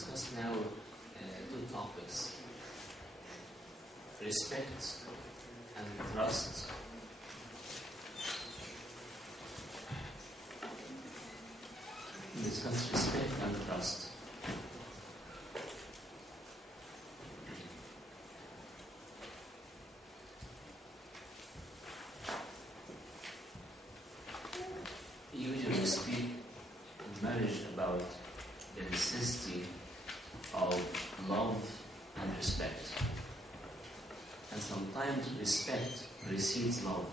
discuss now two topics: respect and trust. Discuss respect and trust. Usually we speak in marriage about the necessity of love and respect. And sometimes respect precedes love.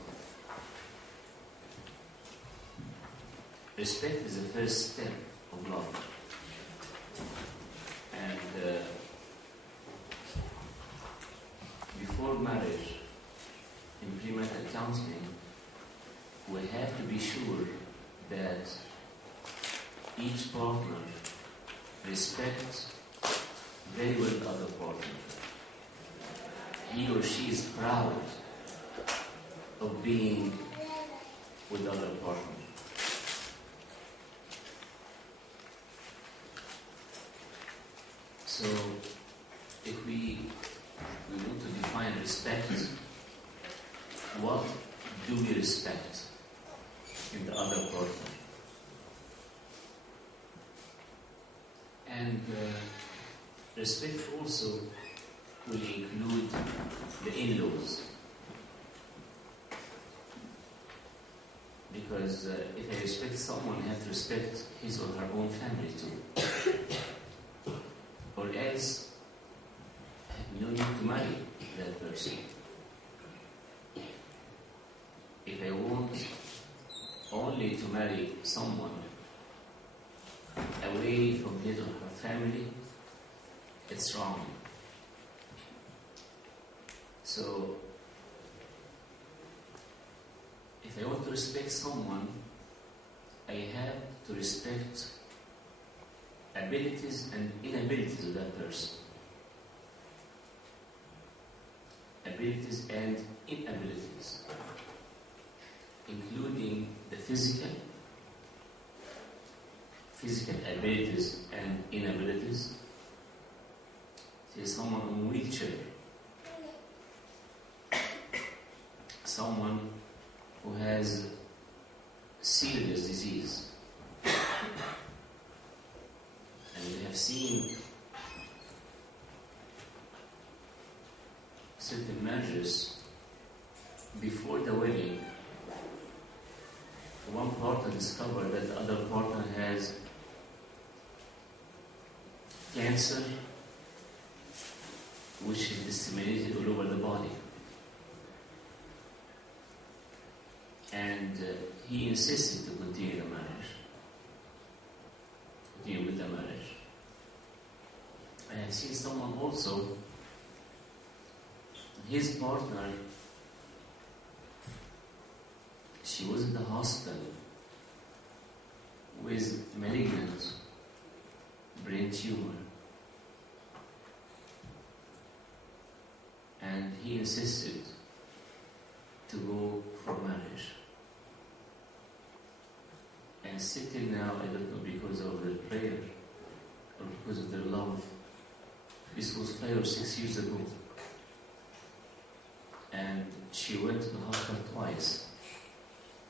Respect is the first step of love. And before marriage, in premarital counseling, we have to be sure that each partner respects very well the other partner. He or she is proud of being with the other partner. So, if we want to define respect, what do we respect in the other partner? And respect also will include the in-laws. Because if I respect someone, I have to respect his or her own family too. Or else, I have no need to marry that person. If I want only to marry someone away from his or her family, it's wrong. So, if I want to respect someone, I have to respect abilities and inabilities of that person. Abilities and inabilities, including the physical abilities and inabilities. Say someone in a wheelchair, someone who has serious disease. And we have seen certain marriages before the wedding. One partner discovered that the other partner has cancer, which is disseminated all over the body. And he insisted to continue with the marriage. I have seen someone also, his partner, she was in the hospital with malignant brain tumor. And he insisted to go for marriage. And still now, I don't know, because of their prayer or because of their love. This was 5 or 6 years ago. And she went to the hospital twice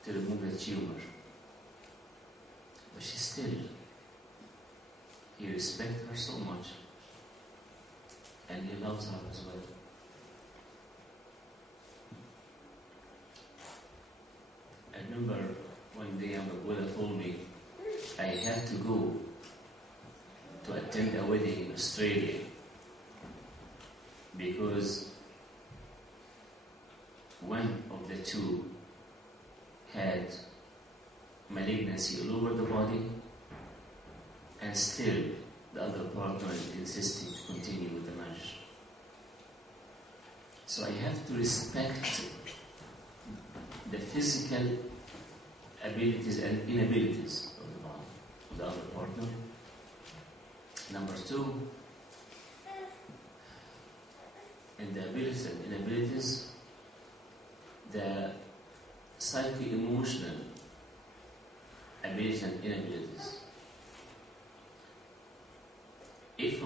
to remove the tumor. But he respects her so much. And he loves her as well. I remember one day Abuela told me I had to go to attend a wedding in Australia because one of the two had malignancy all over the body, and still the other partner is insisting to continue with the marriage. So I have to respect the physical abilities and inabilities of the body, of the other partner. Number 2, in the abilities and inabilities, the psycho-emotional abilities and inabilities. If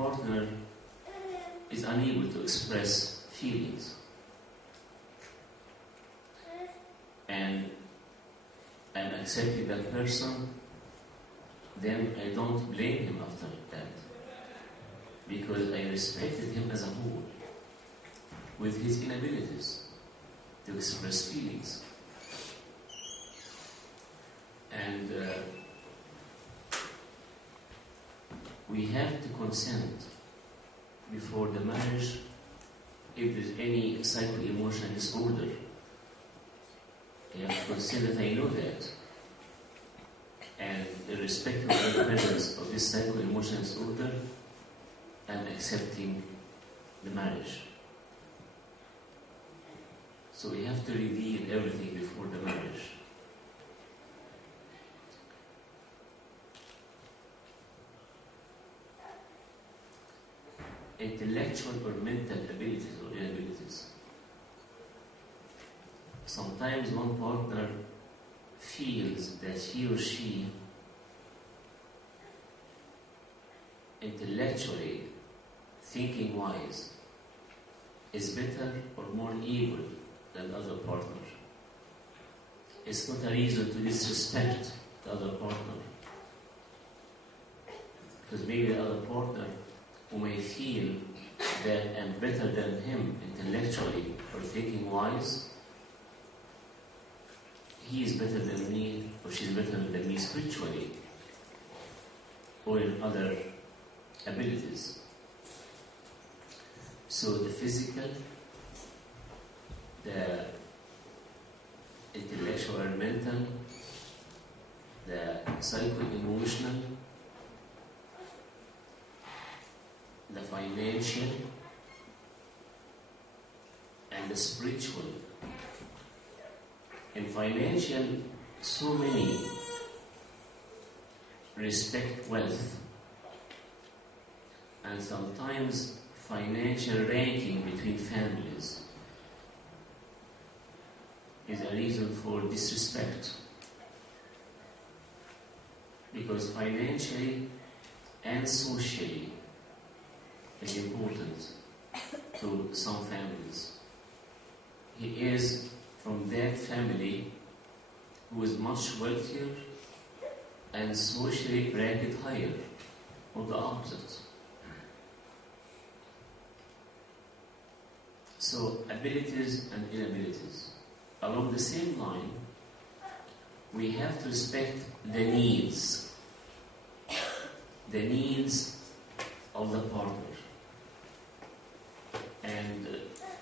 partner is unable to express feelings, and I'm accepting that person, then I don't blame him after that, because I respected him as a whole, with his inabilities to express feelings. And we have to consent before the marriage if there's any psycho-emotional disorder. I have to consent that I know that. And irrespective of the presence of this psycho-emotional disorder, I'm accepting the marriage. So we have to reveal everything before the marriage. Intellectual or mental abilities or inabilities. Sometimes one partner feels that he or she intellectually, thinking wise, is better or more able than the other partner. It's not a reason to disrespect the other partner. Because maybe the other partner who may feel that I'm better than him intellectually or thinking wise, he is better than me or she's better than me spiritually or in other abilities. So the physical, the intellectual and mental, the psycho-emotional, the financial, and the spiritual. In financial, so many respect wealth, and sometimes financial ranking between families is a reason for disrespect, because financially and socially is important to some families. He is from that family who is much wealthier and socially ranked higher, or the opposite. So abilities and inabilities. Along the same line, we have to respect the needs of the partner. And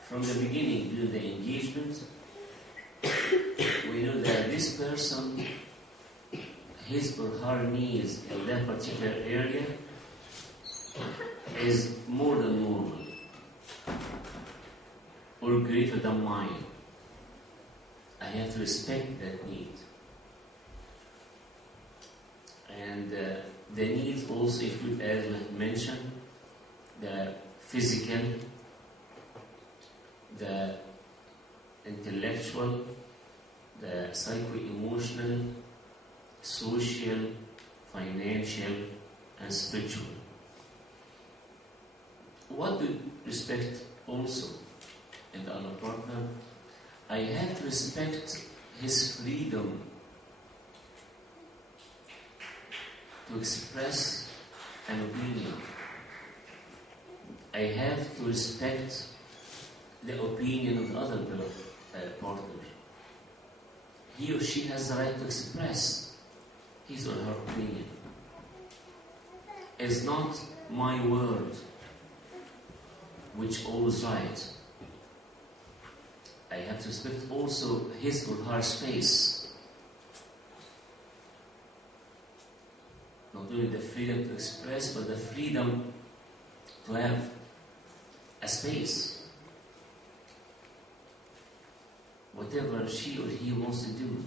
from the beginning, during the engagement, we know that this person, his or her needs in that particular area is more than normal or greater than mine. I have to respect that need. And the needs also include, as we mentioned, the physical, the intellectual, the psycho-emotional, social, financial, and spiritual. What do respect also in the other partner? I have to respect his freedom to express an opinion. I have to respect the opinion of the other partner. He or she has the right to express his or her opinion. It's not my word which always right. I have to respect also his or her space. Not only the freedom to express, but the freedom to have a space. Whatever she or he wants to do,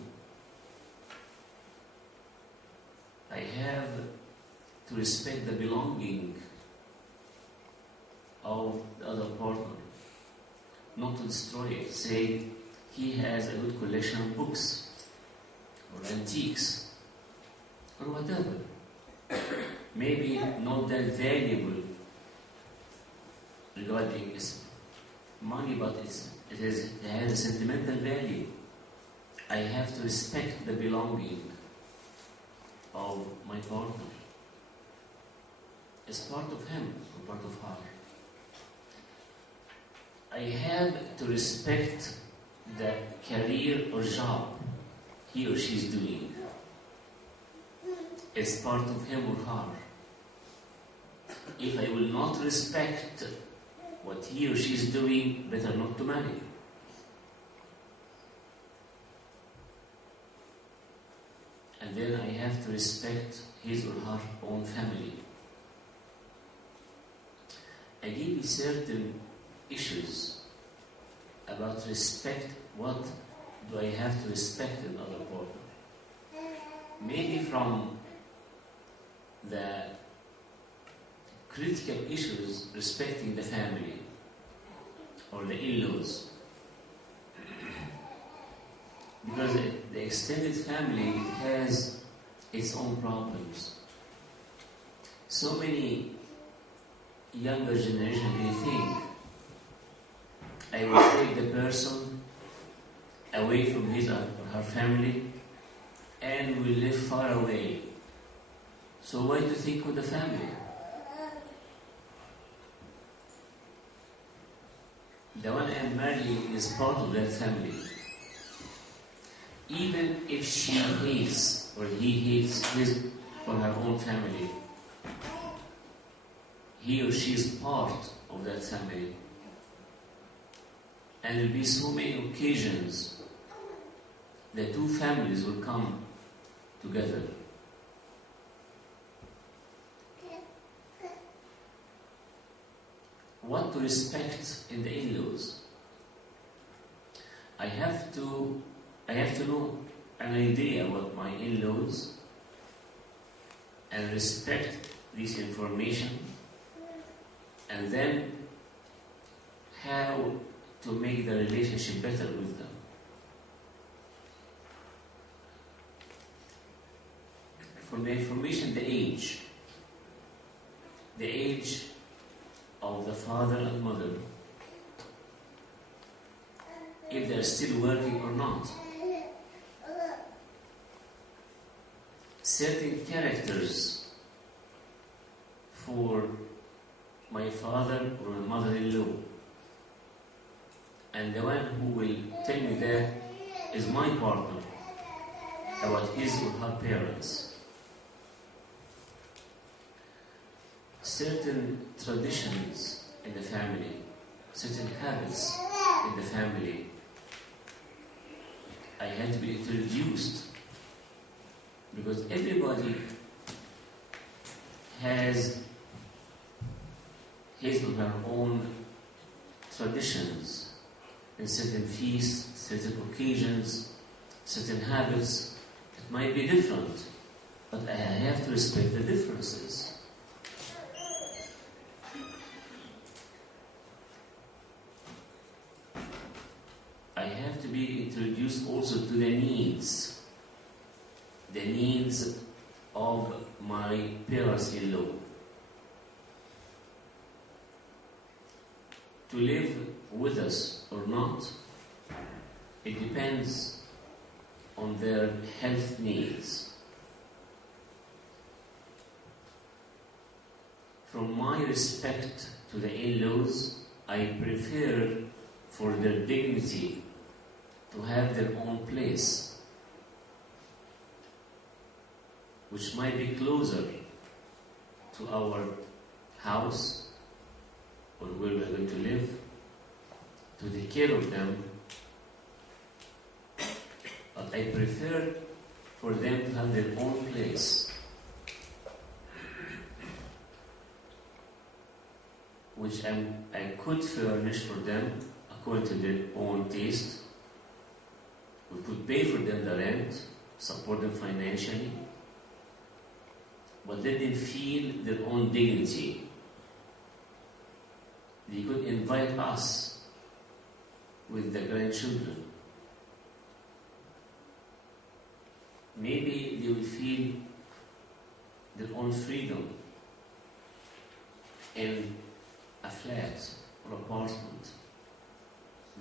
I have to respect the belonging of the other partner, not to destroy it. Say, he has a good collection of books, or antiques, or whatever. Maybe not that valuable regarding money, but it has a sentimental value. I have to respect the belonging of my partner. It's part of him or part of her. I have to respect the career or job he or she is doing. It's part of him or her. If I will not respect what he or she is doing, better not to marry. And then I have to respect his or her own family. I give you certain issues about respect. What do I have to respect in other partner? Maybe from the critical issues respecting the family or the in-laws. Because the extended family has its own problems. So many younger generation, they think, I will take the person away from his or her family and will live far away. So why do you think of the family? The one I am marrying is part of that family. Even if she hates or he hates his or her own family, he or she is part of that family. And there will be so many occasions the two families will come together. What to respect in the in-laws? I have to know an idea about my in-laws and respect this information, and then how to make the relationship better with them. From the information, the age of the father and mother, if they are still working or not. Certain characters for my father or my mother-in-law, and the one who will tell me that is my partner about his or her parents. Certain traditions in the family, certain habits in the family, I had to be introduced, because everybody has his or her own traditions in certain feasts, certain occasions, certain habits. It might be different, but I have to respect the differences. I have to be introduced also to the needs of my parents-in-law. To live with us or not, it depends on their health needs. From my respect to the in-laws, I prefer for their dignity to have their own place, which might be closer to our house or where we are going to live, to take care of them. But I prefer for them to have their own place, which I could furnish for them according to their own taste. We could pay for them the rent, support them financially, but let them feel their own dignity. They could invite us with the grandchildren. Maybe they will feel their own freedom in a flat or apartment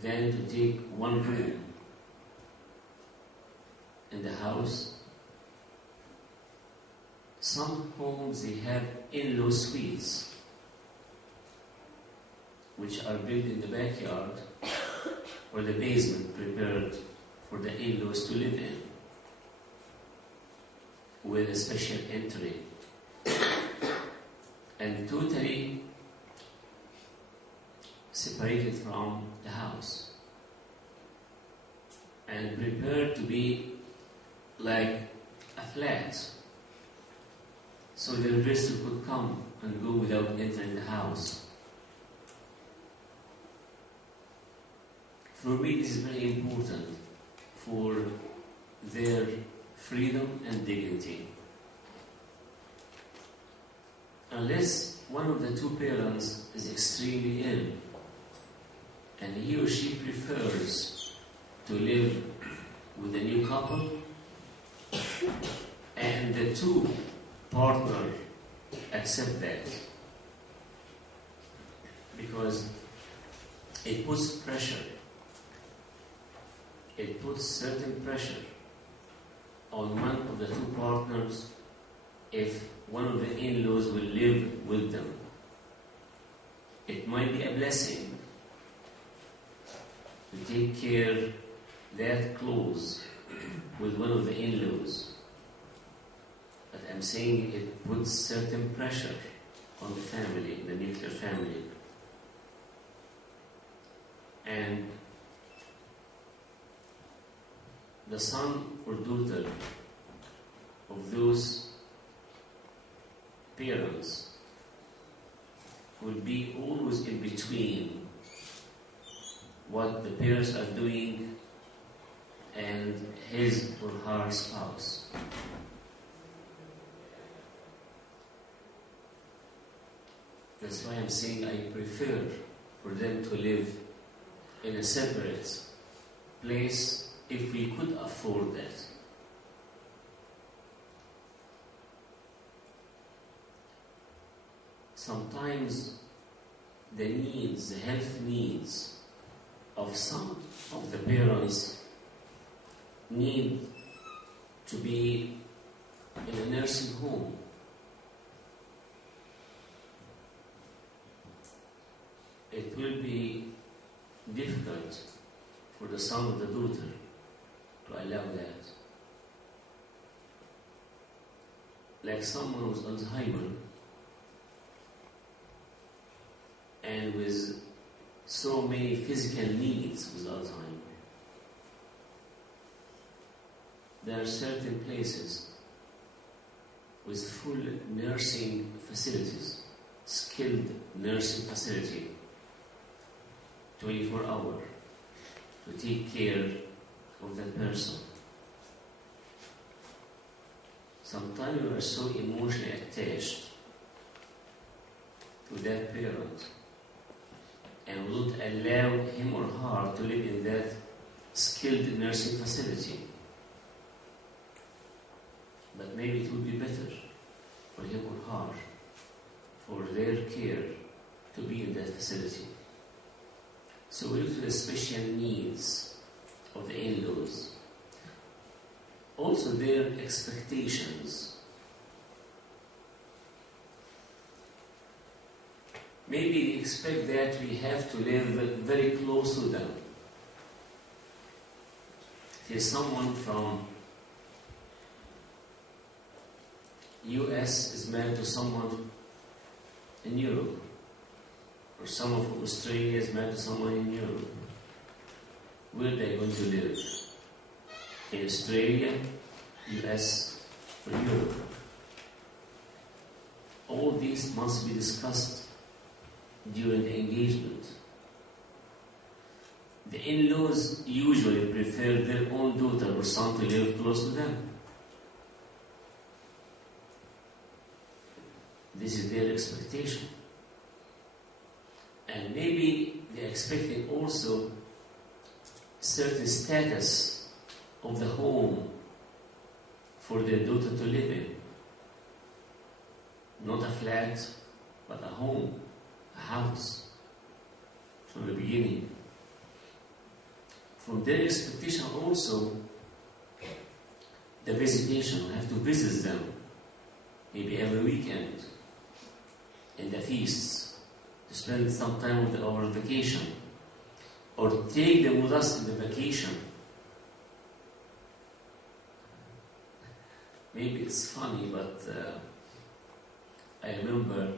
than to take one room in the house. Some homes, they have in-law suites, which are built in the backyard or the basement prepared for the in-laws to live in, with a special entry, and totally separated from the house, and prepared to be like a flat, so the investor could come and go without entering the house. For me, this is very important for their freedom and dignity. Unless one of the two parents is extremely ill and he or she prefers to live with a new couple, and the two partners accept that, because it puts pressure, it puts certain pressure on one of the two partners if one of the in-laws will live with them. It might be a blessing to take care that close with one of the in-laws, but I'm saying it puts certain pressure on the family, the nuclear family. And the son or daughter of those parents will be always in between what the parents are doing and his or her spouse. That's why I'm saying I prefer for them to live in a separate place if we could afford that. Sometimes the needs, the health needs of some of the parents need to be in a nursing home. It will be difficult for the son or the daughter to allow that. Like someone with Alzheimer and with so many physical needs with Alzheimer, there are certain places with full nursing facilities, skilled nursing facility, 24 hours, to take care of that person. Sometimes we are so emotionally attached to that parent and we don't allow him or her to live in that skilled nursing facility. But maybe it would be better for him or her, for their care, to be in that facility. So we look to the special needs of the in-laws. Also their expectations. Maybe they expect that we have to live very close to them. If someone from US is married to someone in Europe, or someone from Australia is married to someone in Europe, where are they going to live? In Australia, US, or Europe? All these must be discussed during the engagement. The in-laws usually prefer their own daughter or son to live close to them. This is their expectation. And maybe they're expecting also certain status of the home for their daughter to live in. Not a flat, but a home, a house. from the beginning. From their expectation also, the visitation, we have to visit them, maybe every weekend, in the feasts, to spend some time with our vacation, or take them with us in the vacation. Maybe it's funny, but I remember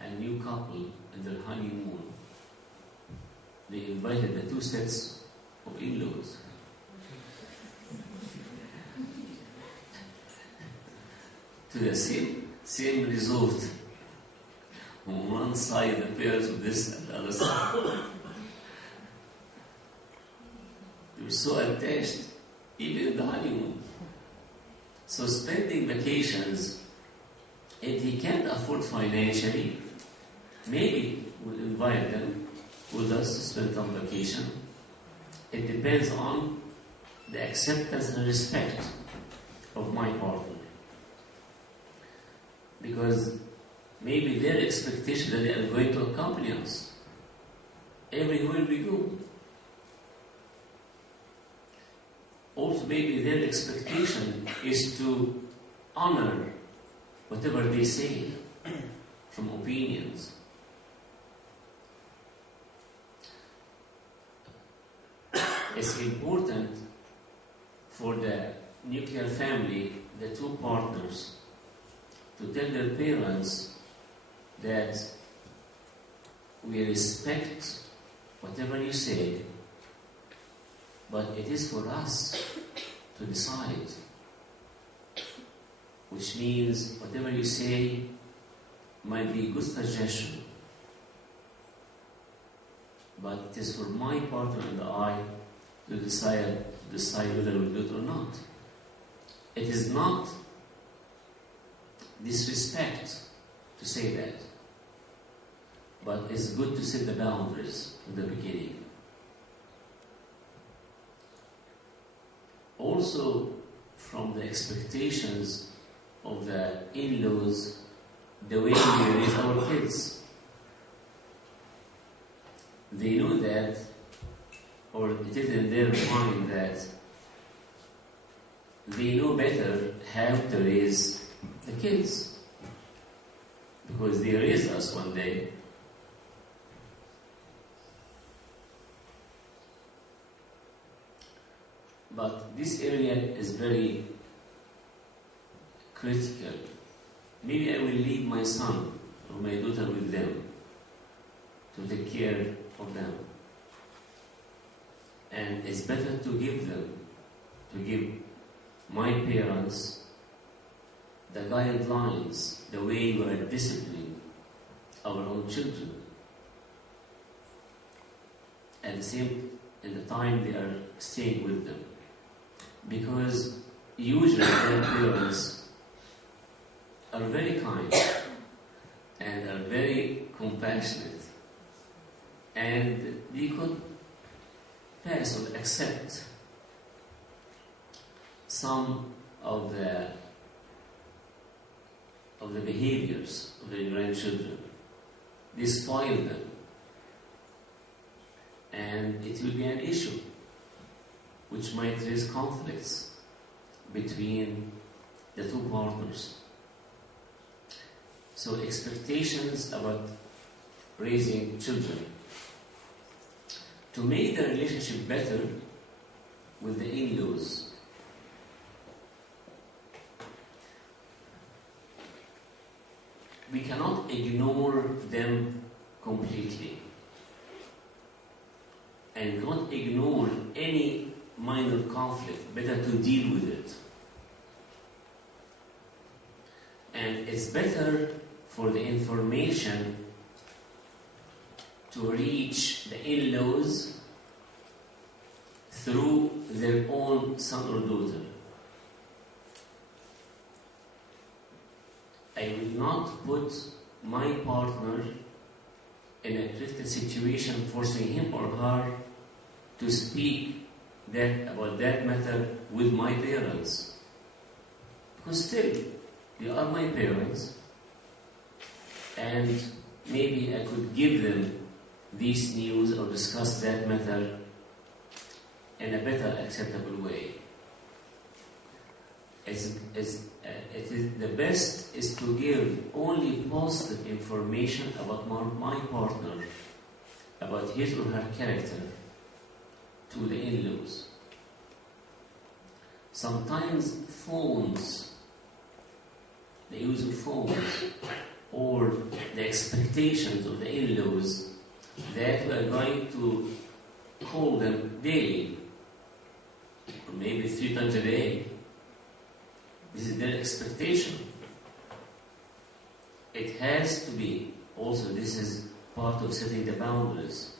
a new couple in their honeymoon. They invited the two sets of in-laws. To the same resort. On one side, the parents with this, and the other side. They were so attached, even in the honeymoon. So spending vacations, if he can't afford financially, maybe we'll invite them with us to spend some vacation. It depends on the acceptance and respect of my partner. Because maybe their expectation that they are going to accompany us everywhere we go. Also, maybe their expectation is to honor whatever they say from opinions. It's important for the nuclear family, the two partners, to tell their parents that we respect whatever you say, but it is for us to decide. Which means whatever you say might be a good suggestion, but it is for my partner and I to decide whether we do it or not. It is not disrespect to say that, but it's good to set the boundaries from the beginning. Also, from the expectations of the in-laws, the way we raise our kids. They know that, or it is in their mind that they know better how to raise the kids, because they raised us one day. But this area is very critical. Maybe I will leave my son or my daughter with them to take care of them. And it's better to give my parents the guidelines, the way we are disciplining our own children. At the time they are staying with them. Because usually their parents are very kind and are very compassionate, and they could pass or accept some of the behaviors of their grandchildren. They spoil them, and it will be an issue which might raise conflicts between the two partners. So expectations about raising children. To make the relationship better with the in-laws, we cannot ignore them completely, and not ignore any minor conflict. Better to deal with it. And it's better for the information to reach the in-laws through their own son or daughter. I will not put my partner in a critical situation, forcing him or her to speak about that matter with my parents. Because still, they are my parents, and maybe I could give them this news or discuss that matter in a better, acceptable way. It is the best is to give only positive information about my partner, about his or her character, to the in-laws. Sometimes phones, the use of phones, or the expectations of the in-laws that we are going to call them daily, or maybe 3 times a day. This is their expectation. It has to be. Also, this is part of setting the boundaries.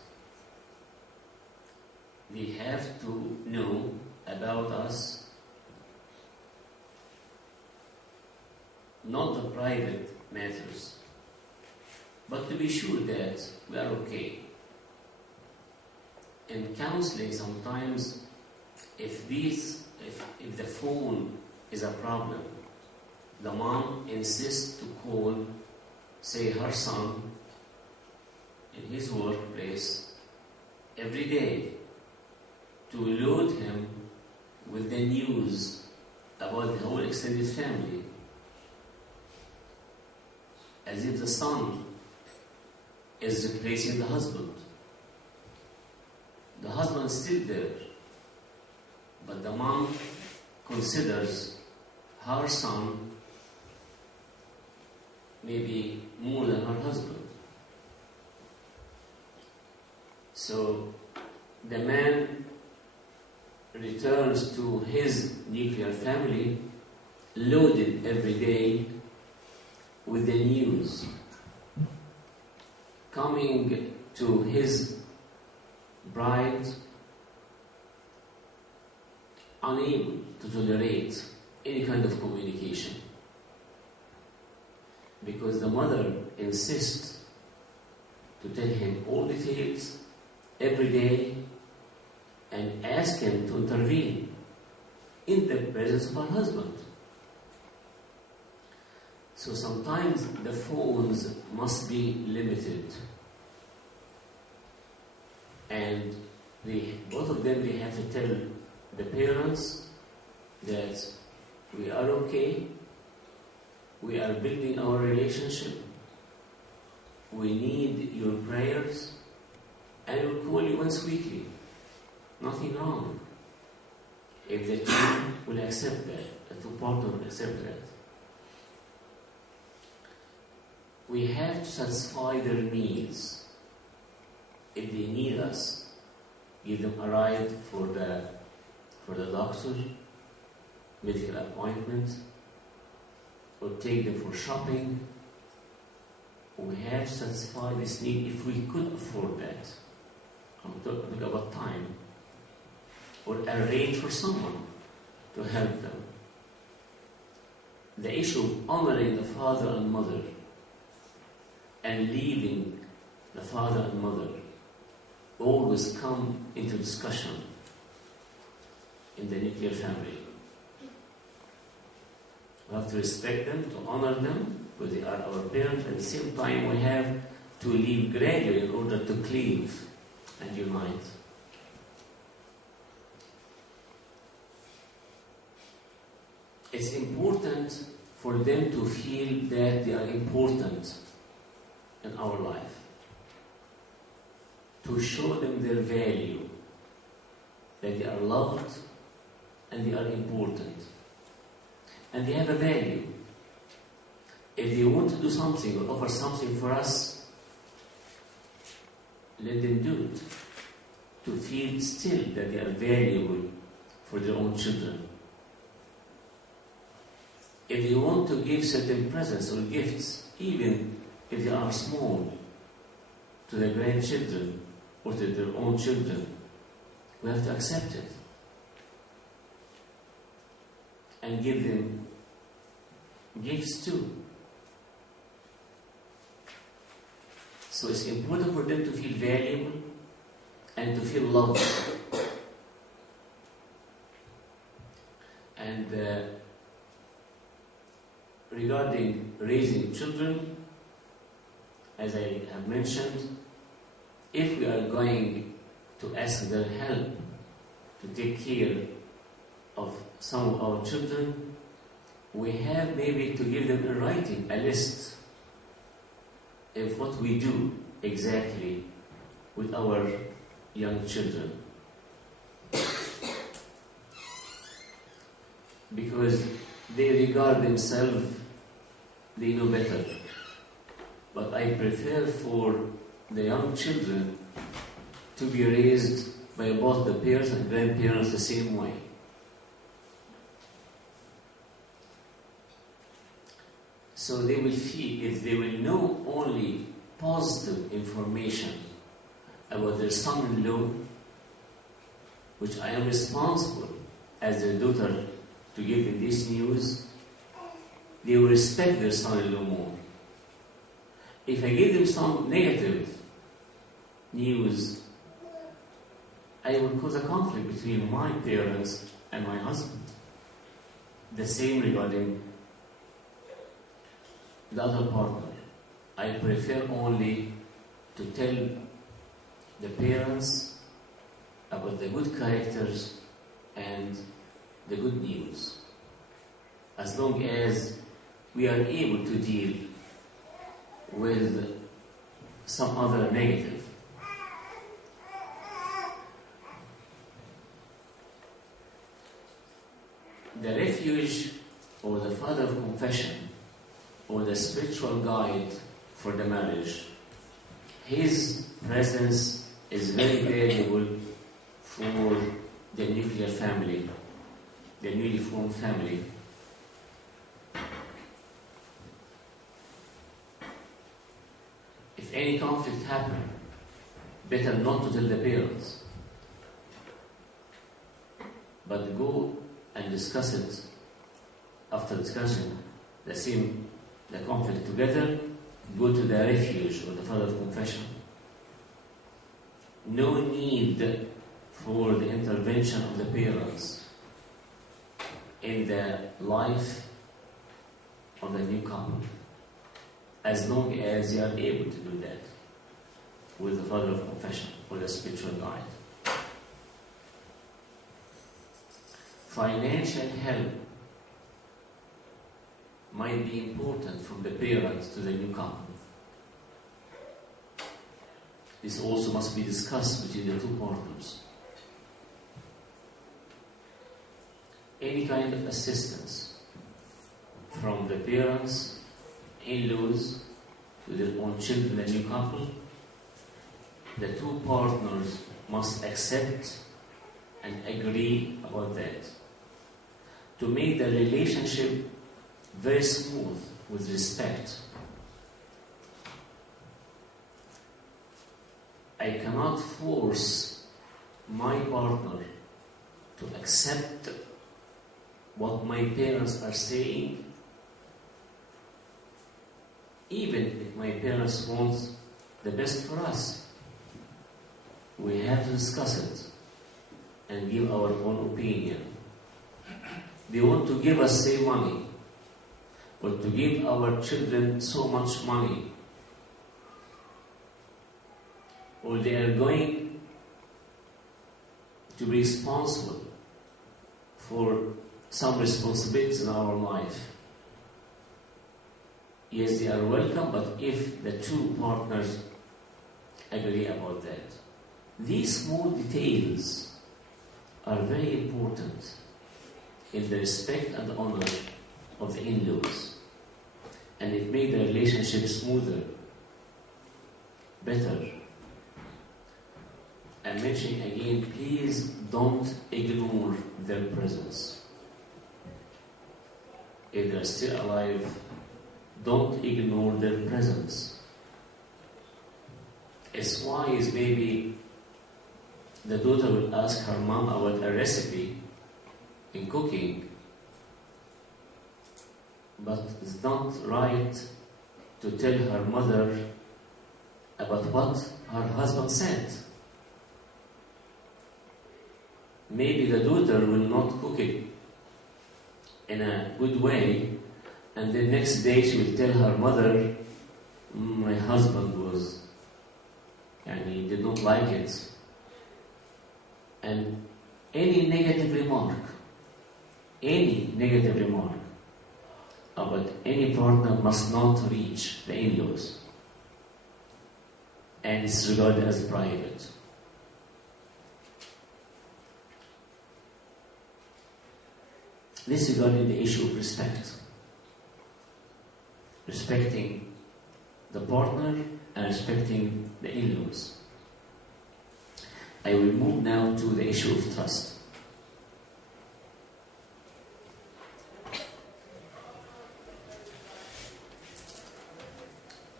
They have to know about us, not the private matters, but to be sure that we are okay. In counseling, sometimes if the phone is a problem, the mom insists to call, say, her son in his workplace every day to load him with the news about the whole extended family, as if the son is replacing the husband. The husband is still there, but the mom considers her son maybe more than her husband. So the man returns to his nuclear family loaded every day with the news, coming to his bride unable to tolerate any kind of communication, because the mother insists to tell him all details every day and ask him to intervene in the presence of her husband. So sometimes the phones must be limited, and both of them, they have to tell the parents that we are okay, we are building our relationship, we need your prayers, and we'll call you once weekly. Nothing wrong. If the two will accept that, the two partners will accept that. We have to satisfy their needs. If they need us, give them a ride for the doctor, medical appointment, or take them for shopping. We have to satisfy this need if we could afford that. I'm talking about time. Or arrange for someone to help them. The issue of honoring the father and mother and leaving the father and mother always come into discussion in the nuclear family. We have to respect them, to honor them, because they are our parents. At the same time, we have to leave gradually in order to cleave and unite. It's important for them to feel that they are important in our life. To show them their value, that they are loved and they are important. And they have a value. If they want to do something or offer something for us, let them do it. To feel still that they are valuable for their own children. If they want to give certain presents or gifts, even if they are small, to their grandchildren or to their own children, we have to accept it and give them gifts too. So it's important for them to feel valuable and to feel loved. And regarding raising children, as I have mentioned, if we are going to ask their help to take care of some of our children, we have maybe to give them in writing a list of what we do exactly with our young children. Because they regard themselves, they know better. But I prefer for the young children to be raised by both the parents and grandparents the same way. So they will feel, if they will know only positive information about their son-in-law, which I am responsible as their daughter to give them this news, they will respect their son-in-law more. If I give them some negative news, I will cause a conflict between my parents and my husband. The same regarding the other partner. I prefer only to tell the parents about the good characters and the good news, as long as we are able to deal with some other negative. The refuge or the father of confession or the spiritual guide for the marriage, his presence is very valuable for the nuclear family, the newly formed family. If any conflict happens, better not to tell the parents, but go and discuss it. After discussion, the conflict together, go to the refuge or the father of confession. No need for the intervention of the parents in the life of the new couple, as long as you are able to do that with the father of confession or the spiritual guide. Financial help might be important from the parents to the new couple. This also must be discussed between the two partners. Any kind of assistance from the parents, in-laws, to their own children, the new couple, the two partners must accept and agree about that, to make the relationship very smooth with respect. I cannot force my partner to accept what my parents are saying, even if my parents want the best for us. We have to discuss it and give our own opinion. They want to give us, say, money, but to give our children so much money, or they are going to be responsible for some responsibilities in our life. Yes, they are welcome, but if the two partners agree about that. These small details are very important in the respect and honor of the in-laws, and it made the relationship smoother, better. I'm mentioning again, please don't ignore their presence. If they're still alive, don't ignore their presence. It's wise maybe the daughter will ask her mom about a recipe in cooking, but it's not right to tell her mother about what her husband said. Maybe the daughter will not cook it in a good way, and the next day she will tell her mother my husband was, and he did not like it. And any negative remark about any partner must not reach the in-laws. And it's regarded as private. This regarding the issue of respect. Respecting the partner and respecting the in-laws. I will move now to the issue of trust.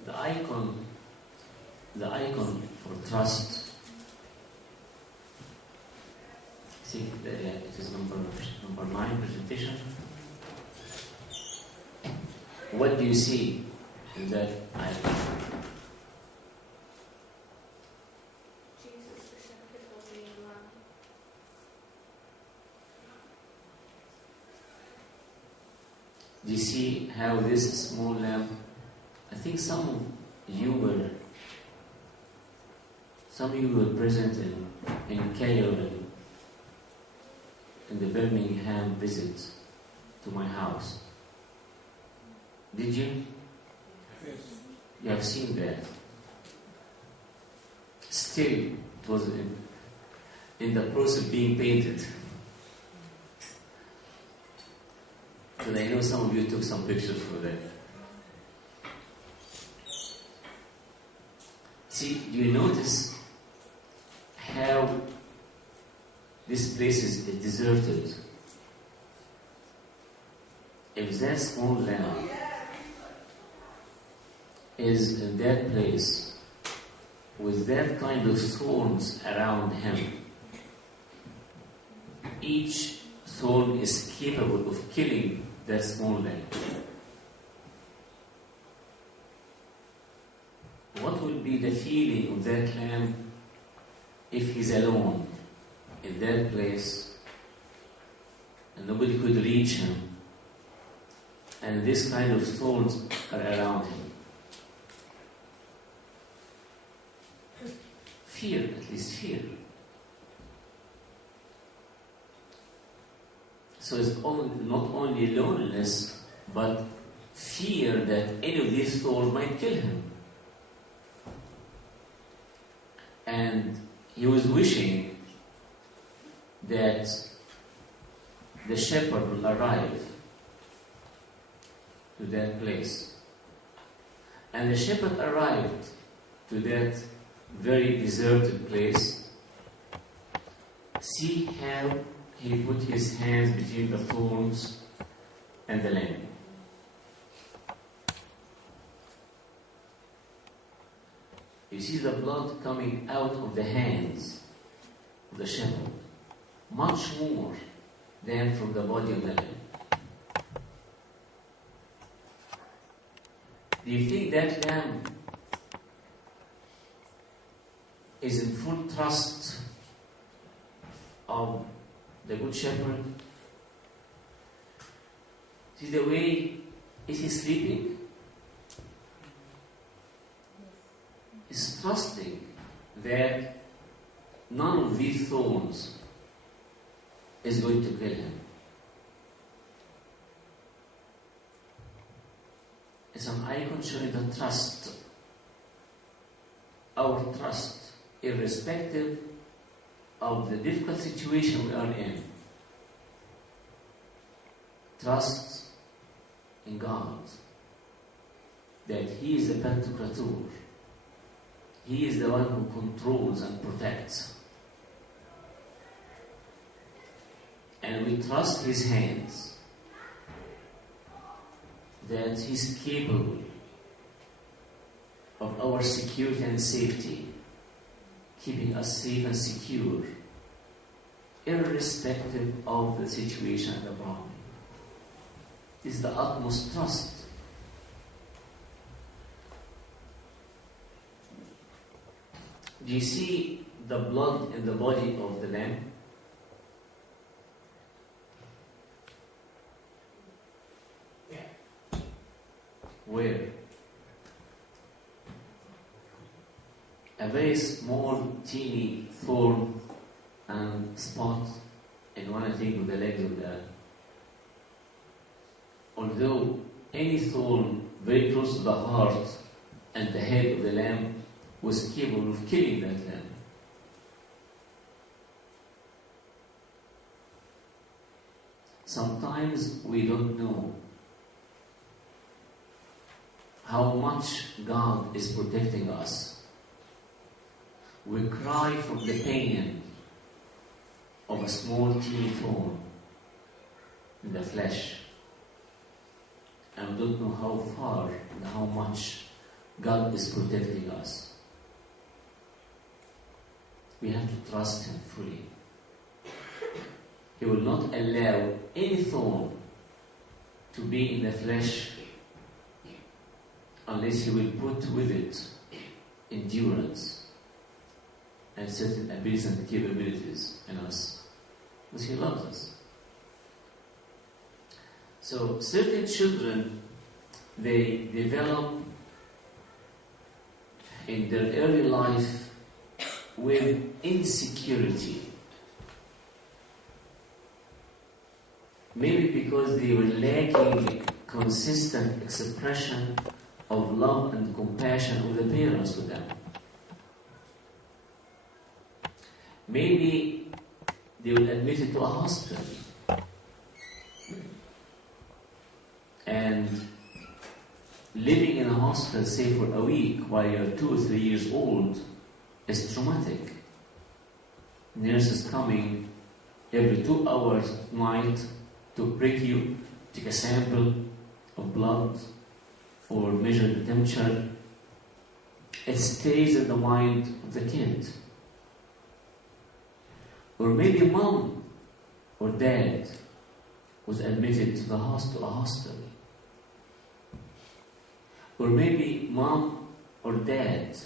The icon for trust. See, it is number 9 presentation. What do you see in that icon? Jesus, the sacrificial lamb. Do you see how this small lamb? I think some of you were present in Cairo in the Birmingham visit to my house. Did you? Yes. You have seen that. Still, it was in the process of being painted. And I know some of you took some pictures for that. See, do you notice how this place is deserted? If that small lamb is in that place with that kind of thorns around him, each thorn is capable of killing that small lamb. What will be the feeling of that lamb if he's alone in that place and nobody could reach him and this kind of thorns are around him? Fear, at least fear. So it's not only loneliness, but fear that any of these thorns might kill him. And he was wishing that the shepherd will arrive to that place. And the shepherd arrived to that very deserted place. See how he put his hands between the thorns and the lamb. You see the blood coming out of the hands of the shepherd, much more than from the body of the lamb. Do you think that lamb is in full trust of the good shepherd? See the way, is he sleeping? He's trusting that none of these thorns is going to kill him. It's an icon showing the trust. Our trust, irrespective of the difficult situation we are in. Trust in God, that He is the Pantocrator. He is the one who controls and protects. And we trust His hands, that He's capable of our security and safety, keeping us safe and secure, irrespective of the situation and the problem. This is the utmost trust. Do you see the blood in the body of the lamb? Where? a very small, teeny thorn and spot in one, I think, of the legs of the. Although any thorn very close to the heart and the head of the lamb was capable of killing that lamb. Sometimes we don't know how much God is protecting us. We cry from the pain of a small teeny thorn in the flesh, and we don't know how far and how much God is protecting us. We have to trust Him fully. He will not allow any thorn to be in the flesh unless He will put with it endurance and certain abilities and capabilities in us, because He loves us. So certain children, they develop in their early life with insecurity. Maybe because they were lacking consistent expression of love and compassion of the parents to them. Maybe they were admitted to a hospital. And living in a hospital, say for a week, while you're 2 or 3 years old, is traumatic. Nurses coming every 2 hours at night to prick you, take a sample of blood, or measure the temperature. It stays in the mind of the kid. Or maybe mom or dad was admitted to a hospital. Or maybe mom or dad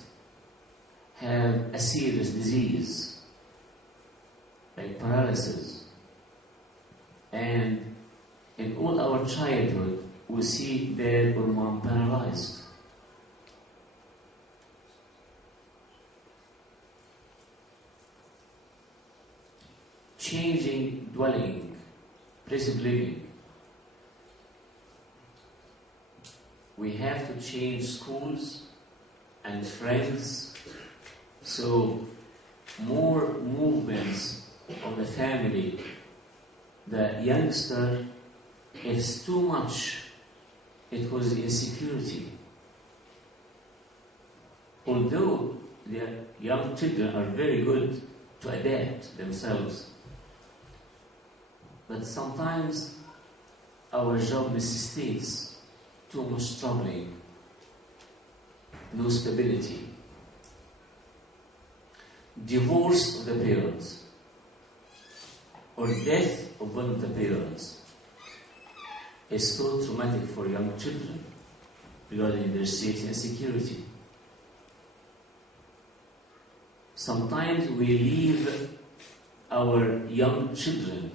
have a serious disease, like paralysis. And in all our childhood, we see dad or mom paralyzed. Changing dwelling, place of living. We have to change schools and friends, so more movements of the family. The youngster, it's too much. It was insecurity. Although the young children are very good to adapt themselves, but sometimes our job necessitates too much troubling, no stability. Divorce of the parents or death of one of the parents is so traumatic for young children regarding their safety and security. Sometimes we leave our young children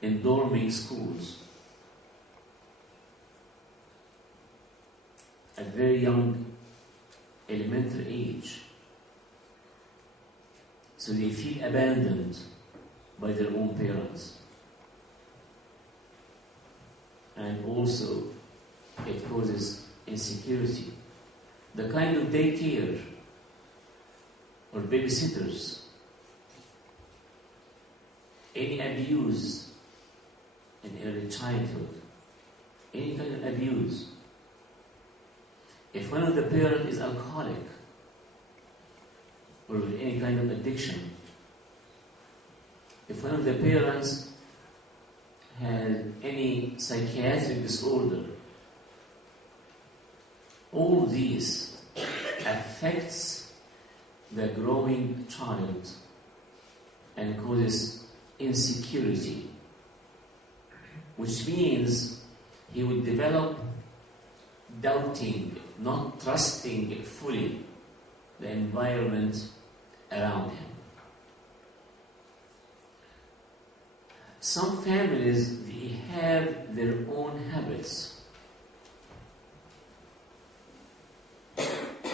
in dorming schools at very young elementary age, so they feel abandoned by their own parents. And also it causes insecurity. The kind of daycare or babysitters, any abuse in early childhood, any kind of abuse. If one of the parents is alcoholic or with any kind of addiction, if one of the parents has any psychiatric disorder, all these affects the growing child and causes insecurity, which means he would develop doubting, not trusting fully the environment around him. Some families, they have their own habits.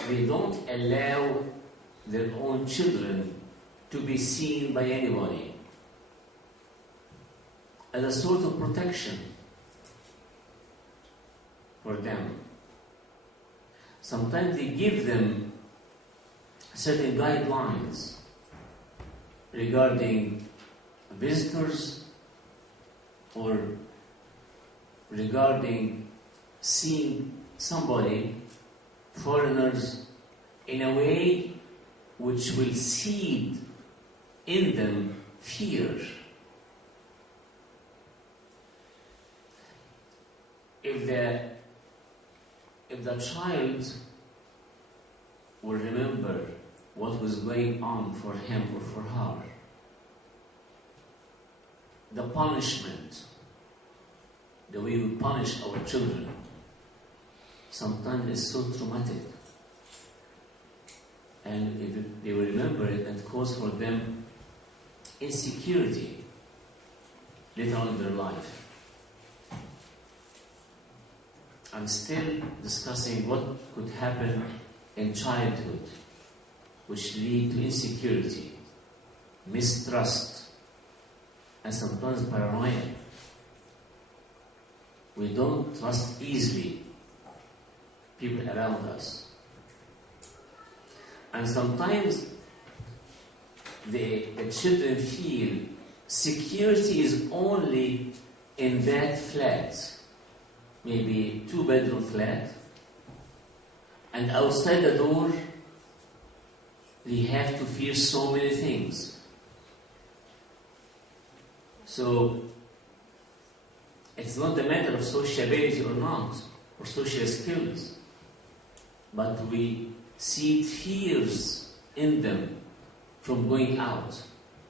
They don't allow their own children to be seen by anybody as a sort of protection for them. Sometimes they give them certain guidelines regarding visitors or regarding seeing somebody, foreigners, in a way which will seed in them fear. If the child will remember what was going on for him or for her, the punishment, the way we punish our children, sometimes is so traumatic. And if they will remember it, and cause for them insecurity later on in their life. I'm still discussing what could happen in childhood, which lead to insecurity, mistrust, and sometimes paranoia. We don't trust easily people around us. And sometimes the children feel security is only in that flat, maybe 2-bedroom flat, and outside the door they have to fear so many things. So it's not a matter of sociability or not, or social skills, but we see fears in them from going out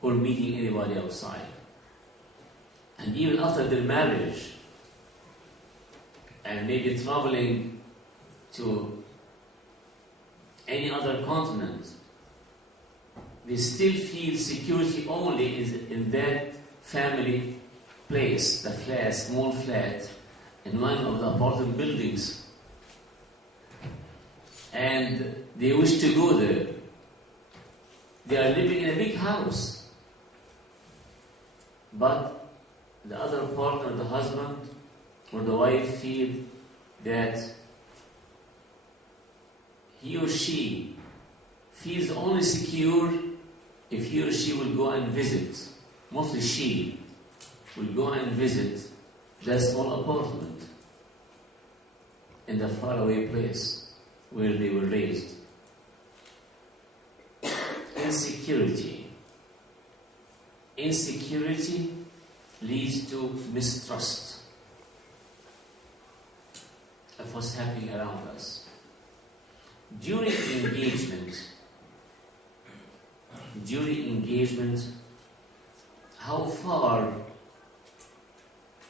or meeting anybody outside. And even after their marriage, and maybe traveling to any other continent, they still feel security only in that family place, the flat, small flat, in one of the apartment buildings. And they wish to go there. They are living in a big house, but the other partner, the husband or the wife, feel that he or she feels only secure if he or she will go and visit. Mostly she will go and visit that small apartment in the faraway place where they were raised. Insecurity. Insecurity leads to mistrust of what's happening around us. During engagement, how far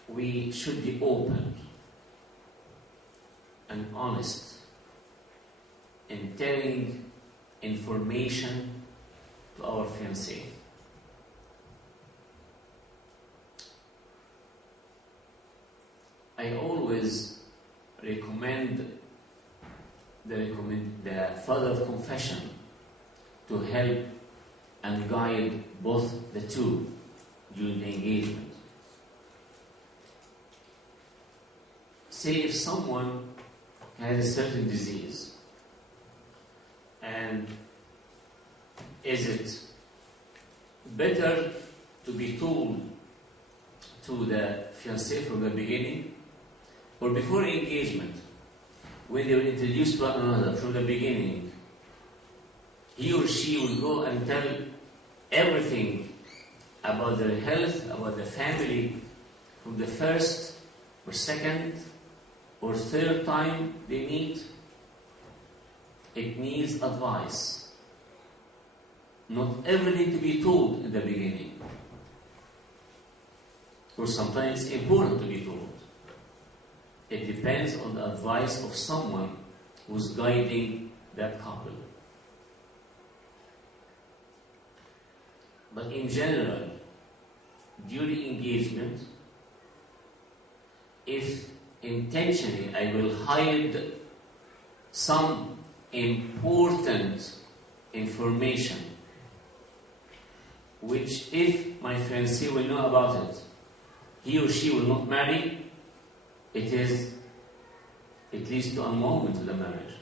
we should be open and honest in telling information to our fiancé. I always recommend the father of confession to help and guide both the two during the engagement. Say if someone has a certain disease, and is it better to be told to the fiancé from the beginning, or before engagement, when they were introduced to one another from the beginning, he or she will go and tell everything about their health, about the family, from the first or second or third time they meet? It needs advice. Not everything to be told in the beginning. Or sometimes it's important to be told. It depends on the advice of someone who's guiding that couple. But in general, during engagement, if intentionally I will hide some important information which, if my fiancé will know about it, he or she will not marry, it leads to annulment of the marriage.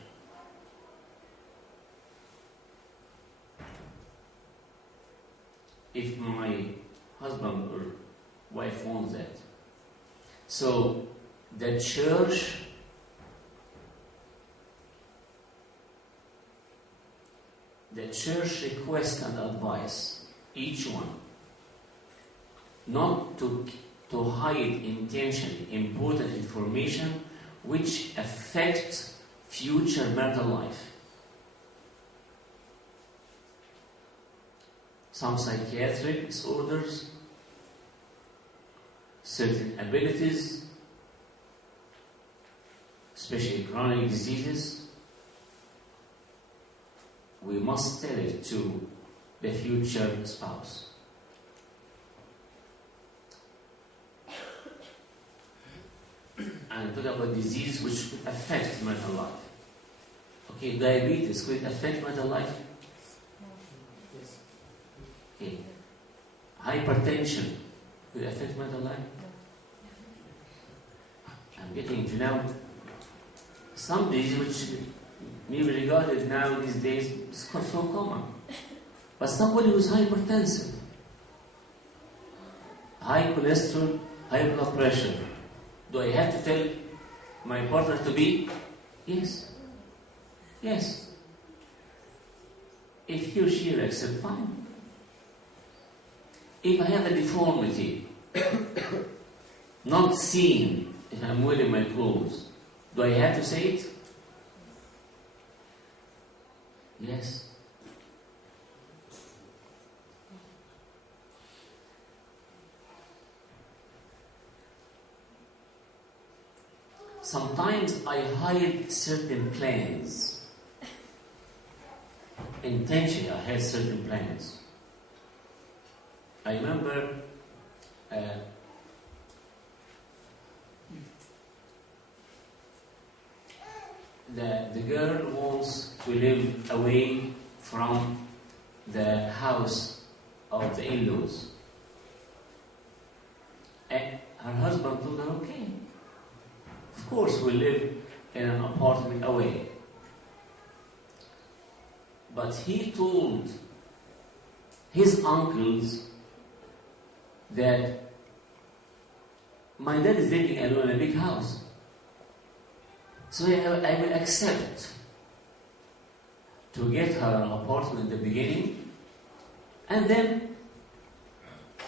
If my husband or wife wants that. So the church requests and advise each one not to hide intentionally important information which affects future marital life. Some psychiatric disorders, certain abilities, especially chronic diseases, we must tell it to the future spouse. And talk about disease which could affect marital life. Okay, diabetes, could it affect marital life? Okay. Hypertension, could it affect marital life? I'm getting into now some diseases which may be regarded now these days is so common. But somebody who's hypertensive, high cholesterol, high blood pressure, do I have to tell my partner to be? Yes. Yes. If he or she will accept, fine. If I have a deformity, not seen if I'm wearing my clothes, do I have to say it? Yes. Sometimes I hide certain plans. Intentionally, I had certain plans. I remember the girl wants to live away from the house of the in-laws. And her husband told her, okay, of course we'll live in an apartment away. But he told his uncles that my dad is living alone in a big house. So I will accept to get her an apartment in the beginning, and then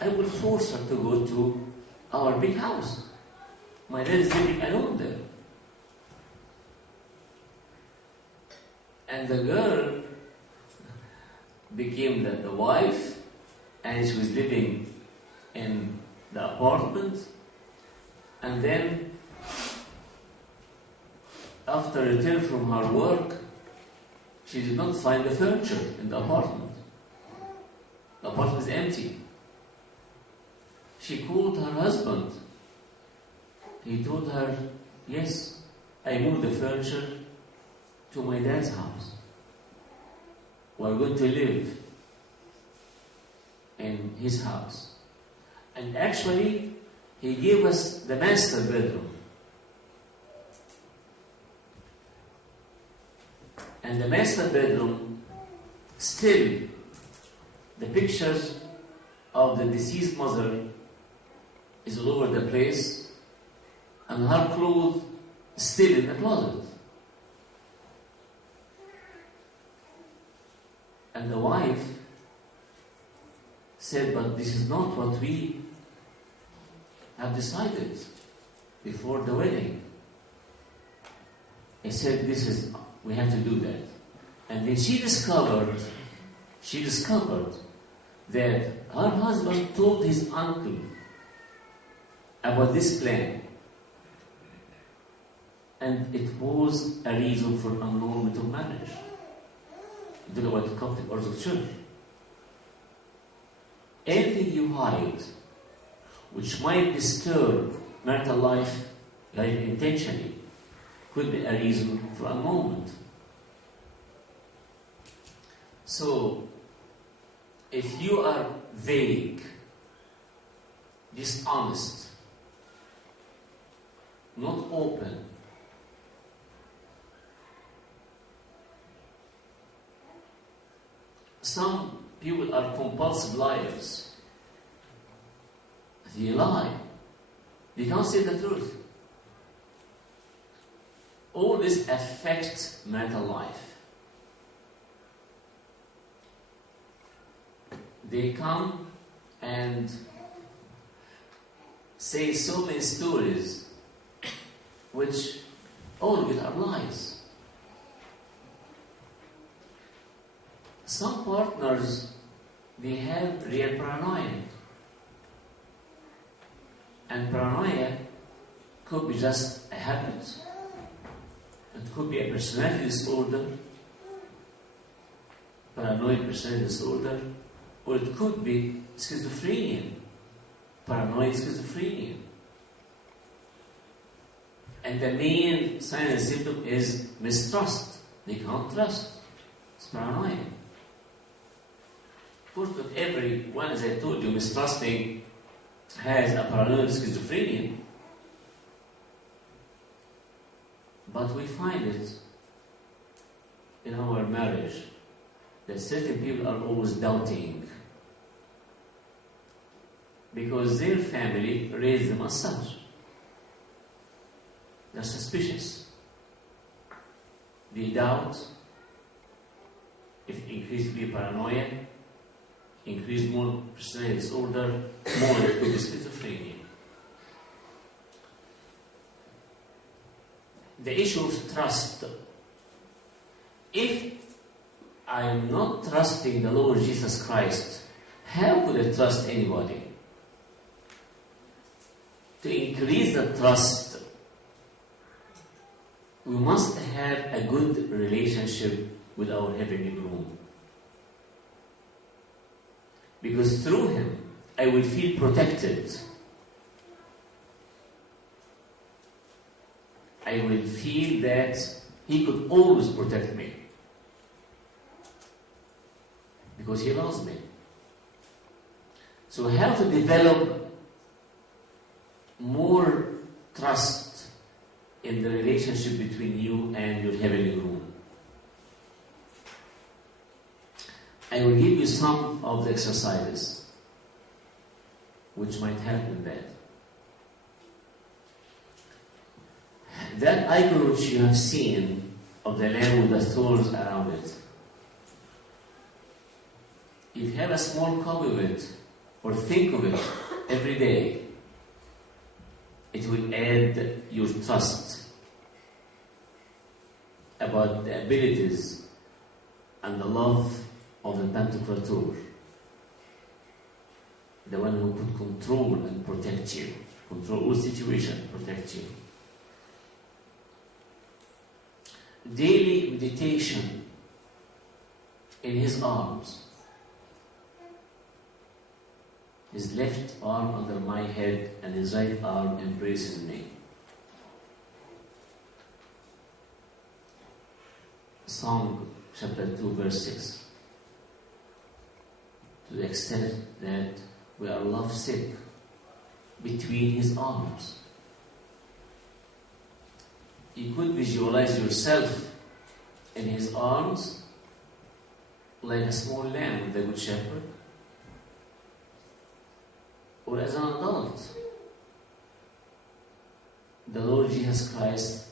I will force her to go to our big house. My dad is living alone there. And the girl became the wife, and she was living in the apartment. And then, after return from her work, she did not find the furniture in the apartment. The apartment is empty. She called her husband. He told her, yes, I moved the furniture to my dad's house. We're going to live in his house. And actually, he gave us the master bedroom. And the master bedroom, still, the pictures of the deceased mother is all over the place, and her clothes still in the closet. And the wife said, but this is not what we have decided before the wedding. He said, we have to do that. And then she discovered that her husband told his uncle about this plan. And it was a reason for annulment of marriage. You talk about the Coptic Orthodox Church. Anything you hide which might disturb marital life, like intentionally, could be a reason for annulment. So, if you are vague, dishonest, not open, some people are compulsive liars. They lie. They can't say the truth. All this affects marital life. They come and say so many stories which all of it are lies. Some partners, they have real paranoia. And paranoia could be just a habit. It could be a personality disorder, paranoid personality disorder, or it could be schizophrenia, paranoid schizophrenia. And the main sign and symptom is mistrust. They can't trust. It's paranoia. Of course, not everyone, as I told you, mistrusting has a paranoid schizophrenia. But we find it in our marriage that certain people are always doubting because their family raised them as such. They're suspicious. They doubt. If increased paranoia, increased more personality disorder, more it could be schizophrenia. The issue of trust. If I am not trusting the Lord Jesus Christ, how could I trust anybody? To increase the trust, we must have a good relationship with our heavenly groom. Because through him, I will feel protected. I will feel that he could always protect me. Because he loves me. So how to develop more trust in the relationship between you and your heavenly groom? I will give you some of the exercises which might help in that. That icon which you have seen of the lamb with the thorns around it, if you have a small copy of it, or think of it every day, it will add your trust about the abilities and the love of the Pantocrator, the one who could control and protect you, control all situations, protect you. Daily meditation in his arms. His left arm under my head and his right arm embraces me. Psalm chapter 2 verse 6. To the extent that we are lovesick between his arms. You could visualize yourself in his arms like a small lamb with the good shepherd, or as an adult. The Lord Jesus Christ,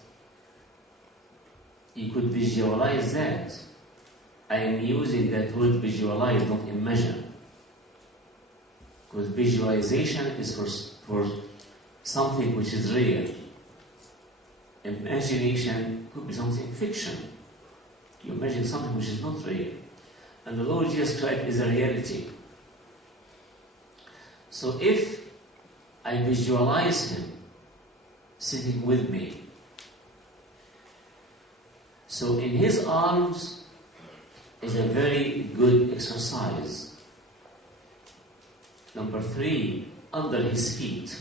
you could visualize that. I am using that word visualize, not imagine. Because visualization is for something which is real. Imagination could be something fiction. You imagine something which is not real. And the Lord Jesus Christ is a reality. So if I visualize him sitting with me, so in his arms is a very good exercise. Number 3, under his feet.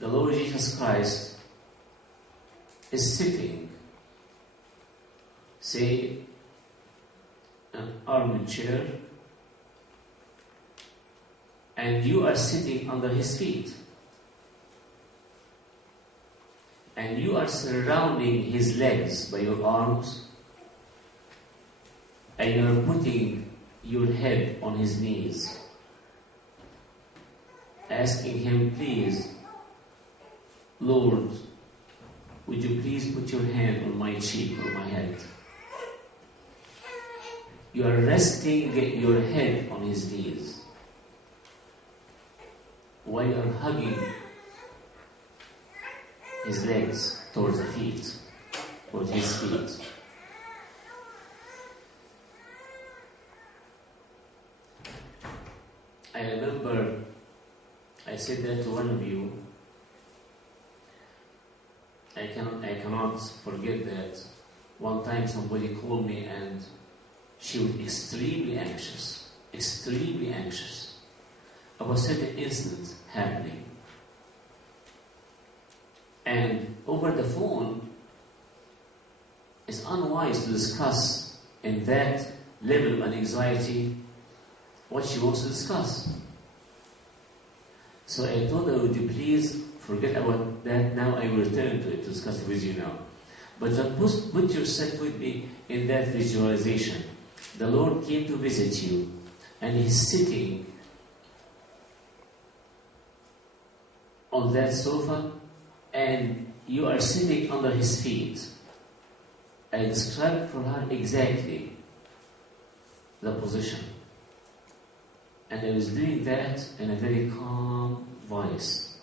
The Lord Jesus Christ is sitting say, an armchair, and you are sitting under his feet. And you are surrounding his legs by your arms, and you are putting your head on his knees, asking him, please, Lord, would you please put your hand on my cheek or my head? You are resting your head on his knees while you are hugging his legs towards the feet, towards his feet. I remember I said that to one of you. I cannot forget that one time somebody called me and she was extremely anxious about certain incidents happening. And over the phone, it's unwise to discuss in that level of anxiety what she wants to discuss. So I told her, would you please forget about that now, I will return to it to discuss it with you now. But just put yourself with me in that visualization. The Lord came to visit you, and He's sitting on that sofa, and you are sitting under His feet. I described for her exactly the position. And I was doing that in a very calm voice.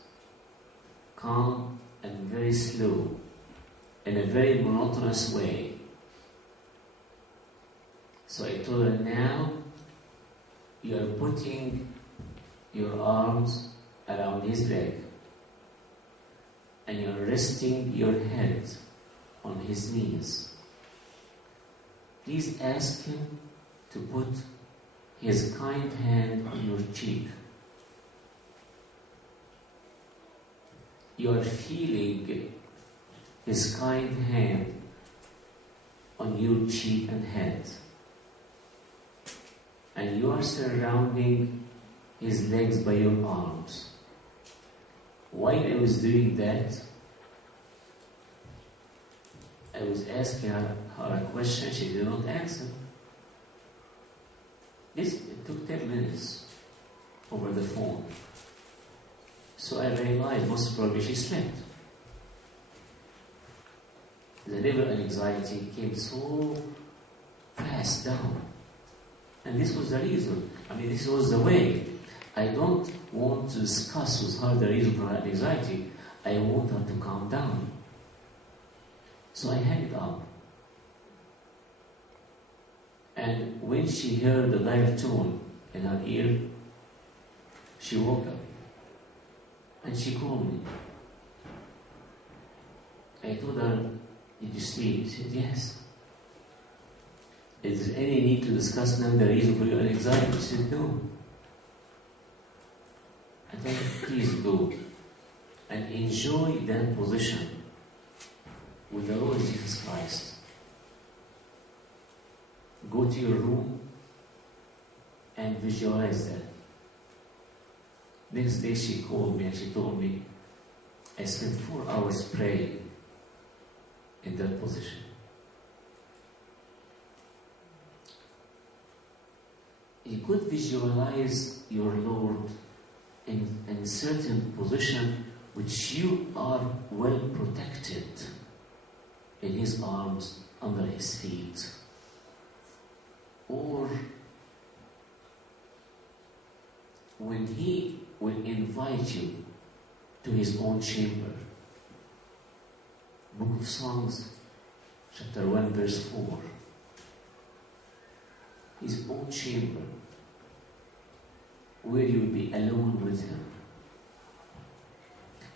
Calm and very slow, in a very monotonous way. So I told her, now you are putting your arms around his leg and you are resting your head on his knees. Please ask him to put his kind hand on your cheek. You are feeling his kind hand on your cheek and head. And you are surrounding his legs by your arms. While I was doing that, I was asking her a question she did not answer. It took 10 minutes over the phone. So I realized most probably she slept. The level of anxiety came so fast down. And this was the reason. This was the way. I don't want to discuss with her the reason for her anxiety. I want her to calm down. So I hung up. And when she heard the dial tone in her ear, she woke up. And she called me. I told her, did you sleep? She said, yes. Is there any need to discuss now the reason for your anxiety? She said, no. I told her, please go and enjoy that position with the Lord Jesus Christ. Go to your room and visualize that. Next day she called me and she told me, I spent 4 hours praying in that position. You could visualize your Lord in a certain position which you are well protected in His arms, under His feet. Or when He will invite you to His own chamber. Book of Songs, chapter 1, verse 4. His own chamber, where you will be alone with Him.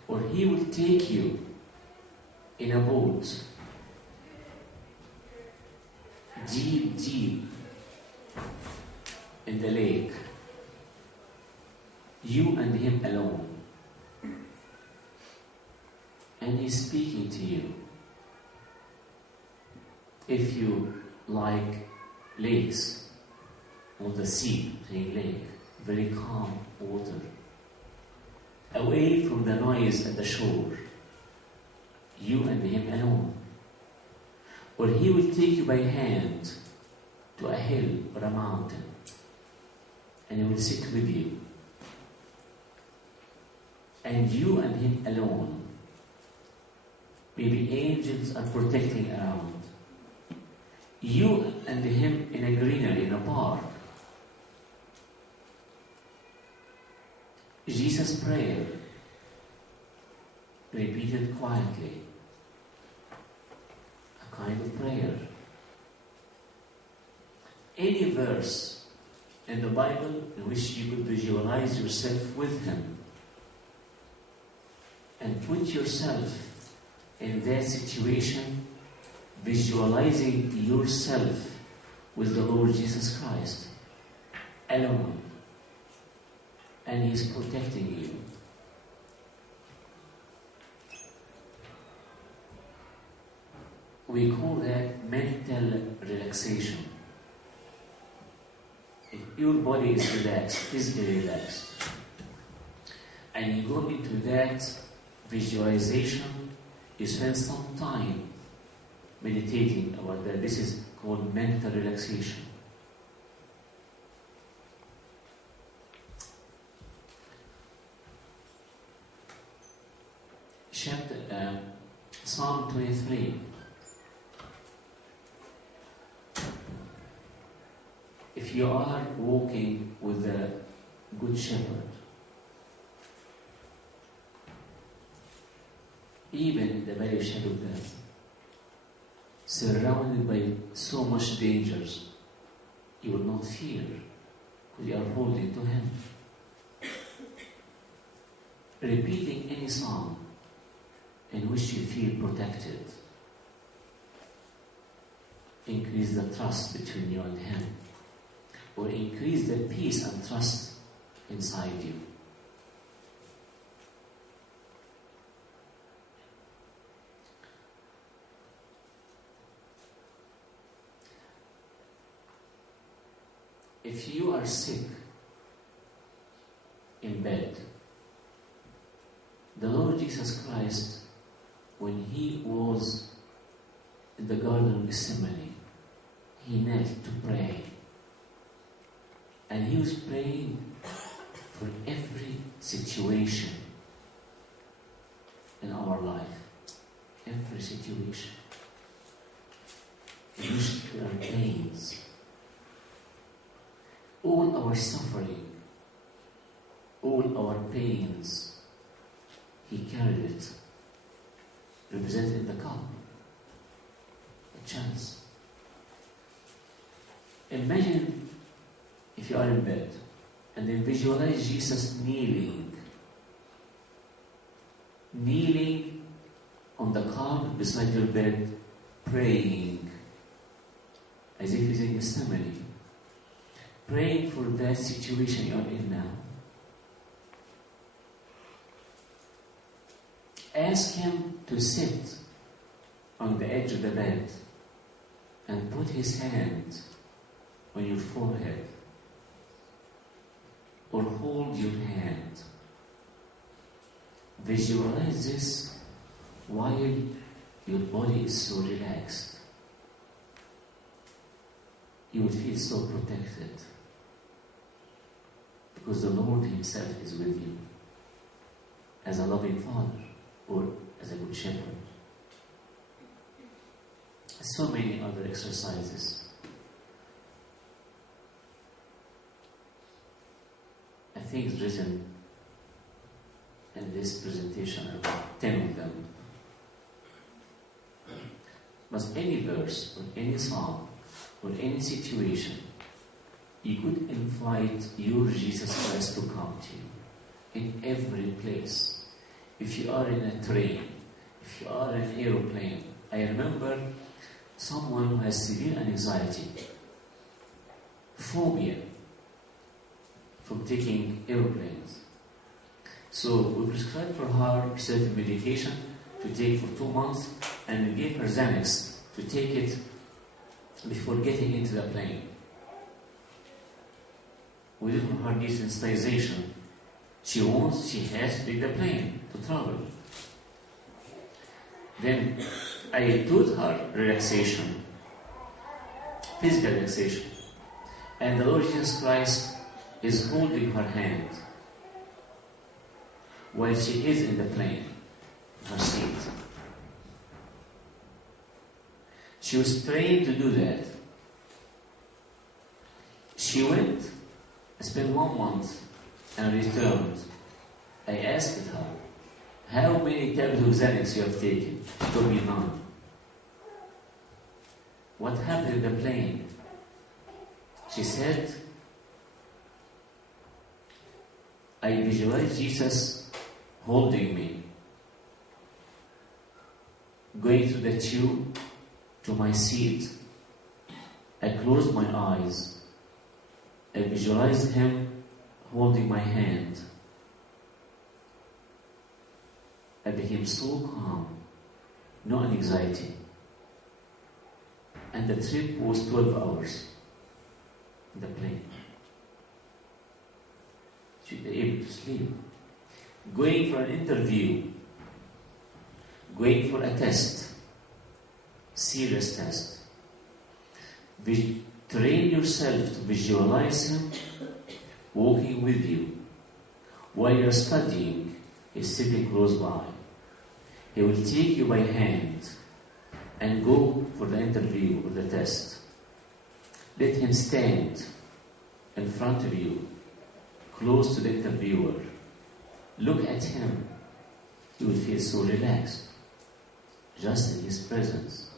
Or He will take you in a boat, deep, deep in the lake. You and Him alone. And He's speaking to you. if you like lakes on the sea, lake, very calm water, away from the noise at the shore, you and him alone. Or he will take you by hand to a hill or a mountain, and he will sit with you. And you and him alone. Maybe angels are protecting around. You and him in a greenery, in a park. Jesus' prayer, repeated quietly. A kind of prayer. Any verse in the Bible in which you could visualize yourself with him and put yourself in that situation, visualizing yourself with the Lord Jesus Christ, alone, and He's protecting you. We call that mental relaxation. If your body is relaxed, physically relaxed, and you go into that visualization, you spend some time meditating about that. This is called mental relaxation. Psalm 23. If you are walking with the Good Shepherd, even in the valley of shadow of death, surrounded by so much dangers, you will not fear, because you are holding to Him. Repeating any psalm in which you feel protected, increase the trust between you and Him, or increase the peace and trust inside you. If you are sick in bed, the Lord Jesus Christ, when He was in the Garden of Gethsemane, He knelt to pray. And He was praying for every situation in our life. Every situation. In which there are pains. All our suffering, all our pains, He carried it, represented in the cup, a chance. Imagine if you are in bed, and then visualize Jesus kneeling on the carpet beside your bed, praying, as if He's in Gethsemane. Praying for that situation you are in now. Ask Him to sit on the edge of the bed and put His hand on your forehead, or hold your hand. Visualize this while your body is so relaxed. You will feel so protected, because the Lord Himself is with you as a loving Father or as a good shepherd. So many other exercises. I think it's written in this presentation about 10 of them. But any verse or any psalm or any situation, you could invite your Jesus Christ to come to you in every place. If you are in a train, if you are in an aeroplane. I remember someone who has severe anxiety, phobia from taking aeroplanes. So we prescribed for her certain medication to take for 2 months, and we gave her Xanax to take it before getting into the plane. Within her desensitization, she has to take the plane to travel. Then I taught her relaxation, physical relaxation. And the Lord Jesus Christ is holding her hand while she is in the plane, her seat. She was trained to do that. She went, spent 1 month, and returned. I asked her, how many tablets of Xanax you have taken? She told me none. What happened in the plane? She said, I visualized Jesus holding me, going through the tube to my seat. I closed my eyes. I visualized him holding my hand. I became so calm, no anxiety. And the trip was 12 hours in the plane. She was able to sleep. Going for an interview, going for a test, serious test. Train yourself to visualize him walking with you. While you're studying, he's sitting close by. He will take you by hand and go for the interview or the test. Let him stand in front of you, close to the interviewer. Look at him. You will feel so relaxed, just in his presence.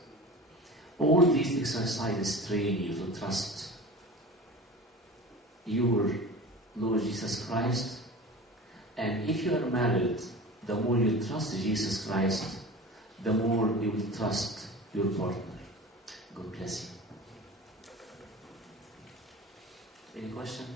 All these exercises train you to trust your Lord Jesus Christ. And if you are married, the more you trust Jesus Christ, the more you will trust your partner. God bless you. Any question?